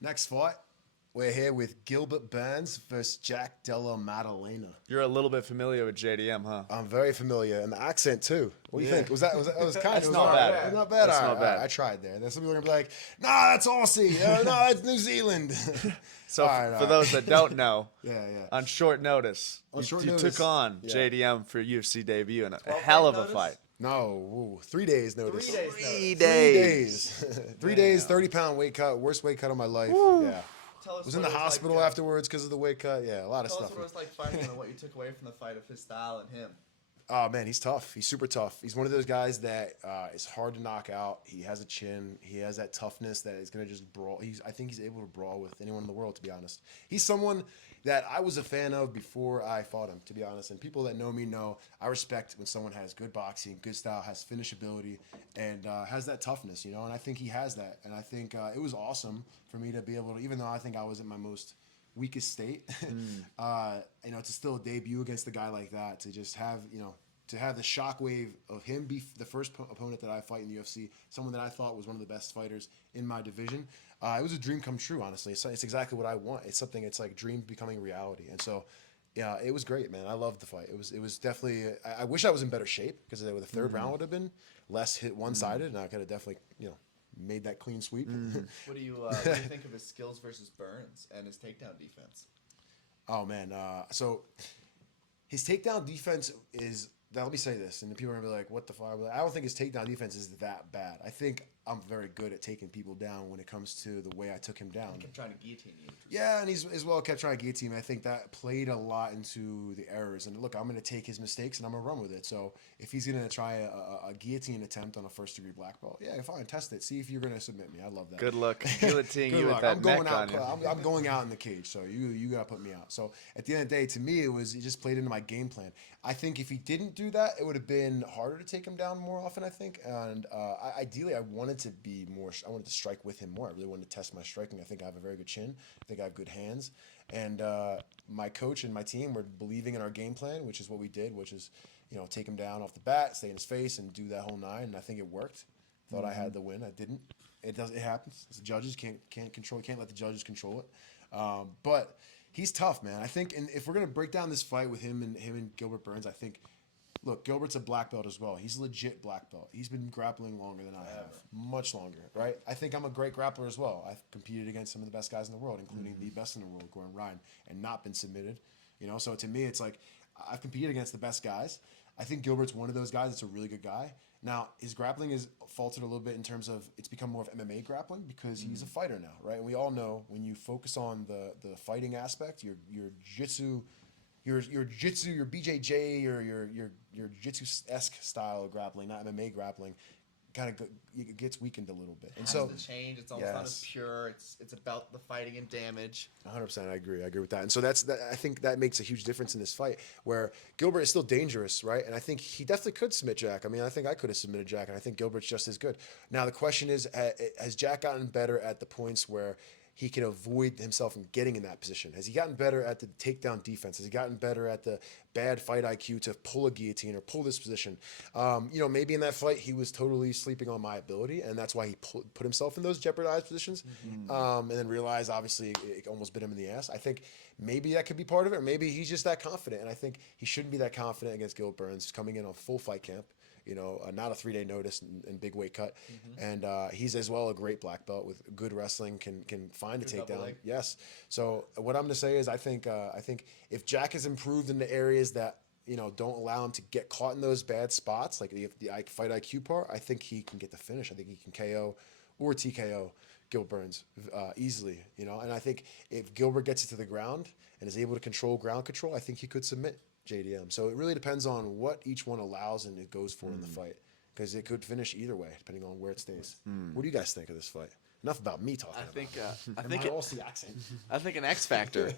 Next fight, we're here with Gilbert Burns versus Jack Della Maddalena. You're a little bit familiar with JDM, huh? I'm very familiar, and the accent too. What do you think? Was that kind? That's It was not all bad. right. It was not bad. That's All not right, bad. all right, I tried there. Then some people are gonna be like, "Nah, that's Aussie. No, that's New Zealand." So All right, all for right. those that don't know, Yeah. on short notice, On short you notice, took on yeah. JDM for UFC debut in a 12 hell of fight a notice? fight. No, 3 days notice. 3 days Three notice. 3 days. days. 3 days, 30-pound weight cut, worst weight cut of my life. Yeah. Tell us Was in what the it was hospital like, afterwards because of the weight cut. Yeah, a lot of Tell us stuff. what it was like fighting him and what you took away from the fight of his style and him. Oh man, he's tough. He's super tough. He's one of those guys that is hard to knock out. He has a chin. He has that toughness that is gonna just brawl. I think he's able to brawl with anyone in the world. To be honest, he's someone that I was a fan of before I fought him. To be honest, and people that know me know I respect when someone has good boxing, good style, has finishability, and has that toughness. You know, and I think he has that. And I think it was awesome for me to be able to, even though I think I was in my most weakest state, to still debut against a guy like that, to just have, to have the shockwave of him be the first opponent that I fight in the UFC, someone that I thought was one of the best fighters in my division. It was a dream come true, honestly. It's exactly what I want. It's like dream becoming reality. And so, yeah, it was great, man. I loved the fight. It was definitely, I wish I was in better shape because the third round would have been less hit one-sided, and I could have definitely, made that clean sweep. What do you think of his skills versus Burns and his takedown defense? Oh man, so his takedown defense is. Now let me say this, and the people are gonna be like, "What the fuck?" I don't think his takedown defense is that bad. I think I'm very good at taking people down when it comes to the way I took him down. He kept trying to guillotine you. Yeah, and he's as well kept trying to guillotine me. I think that played a lot into the errors. And look, I'm going to take his mistakes and I'm going to run with it. So if he's going to try a guillotine attempt on a first-degree black belt, yeah, fine, test it. See if you're going to submit me. I love that. Good luck guillotining Good you luck. with that I'm going neck out. on you. I'm going out in the cage, so you got to put me out. So at the end of the day, to me, it just played into my game plan. I think if he didn't do that, it would have been harder to take him down more often, I think. And ideally, I wanted to be more. I wanted to strike with him more. I really wanted to test my striking. I think I have a very good chin. I think I have good hands. And my coach and my team were believing in our game plan, which is what we did, which is, take him down off the bat, stay in his face, and do that whole nine. And I think it worked. Thought I had the win. I didn't. It does. It happens. The judges can't control. Can't let the judges control it. But he's tough, man. I think, and if we're gonna break down this fight with him and Gilbert Burns, I think. Look, Gilbert's a black belt as well. He's a legit black belt. He's been grappling longer than I have, much longer, right? I think I'm a great grappler as well. I've competed against some of the best guys in the world, including the best in the world, Gordon Ryan, and not been submitted. So to me, it's like I've competed against the best guys. I think Gilbert's one of those guys that's a really good guy. Now, his grappling is faltered a little bit in terms of it's become more of MMA grappling because he's a fighter now, right? And we all know when you focus on the fighting aspect, your jiu-jitsu, your jiu-jitsu, your BJJ, your jiu-jitsu-esque style of grappling, not MMA grappling, it gets weakened a little bit. And It so has to change. It's almost not as pure. It's about the fighting and damage. 100%, I agree with that. And so I think that makes a huge difference in this fight, where Gilbert is still dangerous, right? And I think he definitely could submit Jack. I mean, I think I could have submitted Jack, and I think Gilbert's just as good. Now the question is, has Jack gotten better at the points where he can avoid himself from getting in that position? Has he gotten better at the takedown defense? Has he gotten better at the bad fight IQ to pull a guillotine or pull this position? Maybe in that fight he was totally sleeping on my ability, and that's why he put himself in those jeopardized positions, and then realized obviously it almost bit him in the ass. I think maybe that could be part of it, or maybe he's just that confident, and I think he shouldn't be that confident against Gilbert Burns. He's coming in on full fight camp. Not a 3-day notice and big weight cut. And he's as well a great black belt with good wrestling, can find a takedown. Yes. So what I'm going to say is I think if Jack has improved in the areas that, don't allow him to get caught in those bad spots, like the fight IQ part, I think he can get the finish. I think he can KO or TKO Gilbert Burns easily, And I think if Gilbert gets it to the ground and is able to control ground control, I think he could submit JDM. So it really depends on what each one allows and it goes for in the fight, because it could finish either way depending on where it stays. What do you guys think of this fight? Enough about me talking. I think an X factor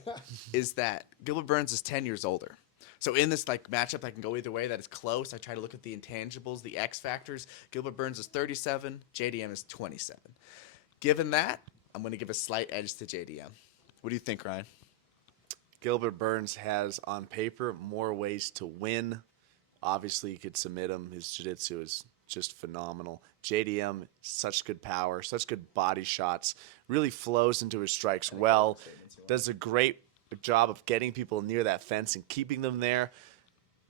is that Gilbert Burns is 10 years older. So in this matchup that can go either way, that is close. I try to look at the intangibles, the X factors. Gilbert Burns is 37, JDM is 27. Given that, I'm going to give a slight edge to JDM. What do you think, Ryan? Gilbert Burns has, on paper, more ways to win. Obviously, you could submit him. His jiu-jitsu is just phenomenal. JDM, such good power, such good body shots, really flows into his strikes well, does a great job of getting people near that fence and keeping them there.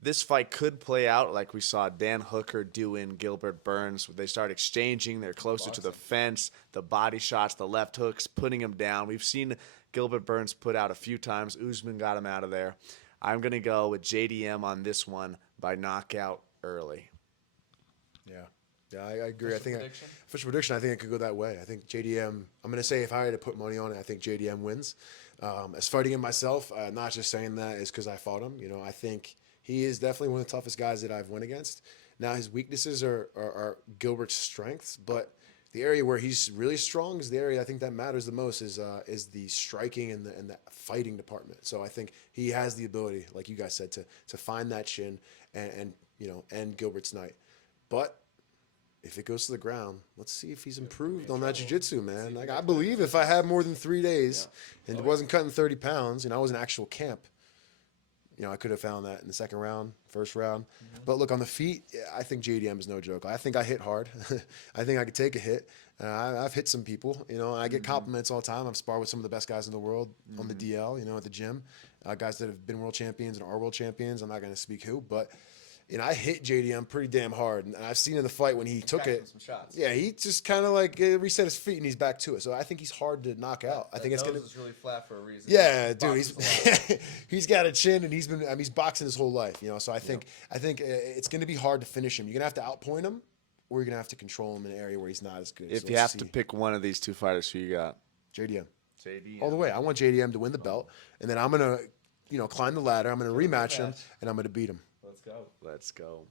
This fight could play out like we saw Dan Hooker do in Gilbert Burns. They start exchanging. They're closer to the fence. The body shots, the left hooks, putting him down. We've seen Gilbert Burns put out a few times. Usman got him out of there. I'm going to go with JDM on this one by knockout early. Yeah, I agree. Official prediction, I think it could go that way. I think JDM, I'm going to say if I had to put money on it, I think JDM wins. As fighting him myself, not just saying that is because I fought him. I think he is definitely one of the toughest guys that I've went against. Now, his weaknesses are Gilbert's strengths, but the area where he's really strong is the area I think that matters the most is the striking and the fighting department. So I think he has the ability, like you guys said, to find that chin and end Gilbert's night. But if it goes to the ground, let's see if he's improved on that jiu-jitsu, man. Like, I believe if I had more than 3 days and wasn't cutting 30 pounds, I was in actual camp, I could have found that in the second round, first round. But look, on the feet, I think JDM is no joke. I think I hit hard. I think I could take a hit. I've hit some people, and I get compliments all the time. I've sparred with some of the best guys in the world on the DL, at the gym. Guys that have been world champions and are world champions. I'm not going to speak who, but I hit JDM pretty damn hard, and I've seen in the fight when he took it. Some shots. Yeah, he just kind of like reset his feet and he's back to it. So I think he's hard to knock out. I think it's gonna. Is really flat for a reason. Yeah, dude, he's got a chin and he's boxing his whole life. So I think it's gonna be hard to finish him. You're gonna have to outpoint him, or you're gonna have to control him in an area where he's not as good. If So you let's have to see. pick one of these two fighters, who you got? JDM. JDM. All the way. I want JDM to win the belt, and then I'm gonna climb the ladder. I'm gonna rematch him, and I'm gonna beat him. Let's go. Let's go.